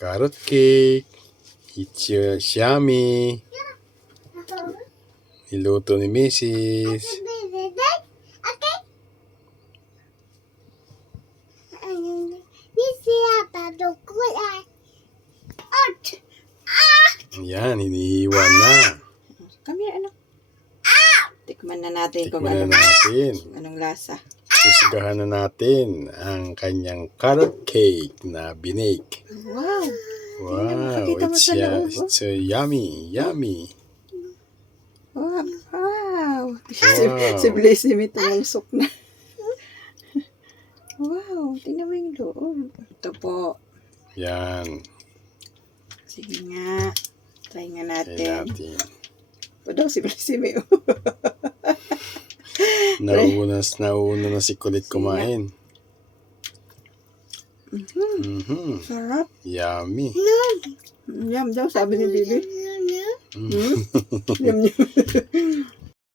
Carrot cake. It's yummy. Niluto ni Mrs. Yan, hinihiwa na. Kami anak. Tikman na natin kung Tikman na natin. anong lasa. Susgahan na natin ang kanyang carrot cake na binake. Wow. Wow, Nakita mo sa loob, oh. it's yummy, yummy. Wow. Wow. Wow. Si Blessy may tumusok na. Wow. Tingnan mo yung loob. Ito po. Yan, Sige nga. Try nga kaya natin. natin. Ito daw si Blessy may Nauna na si Kulit kumain. Sarap. Yummy. Yum daw, sabi ni Bibi. Yum yum.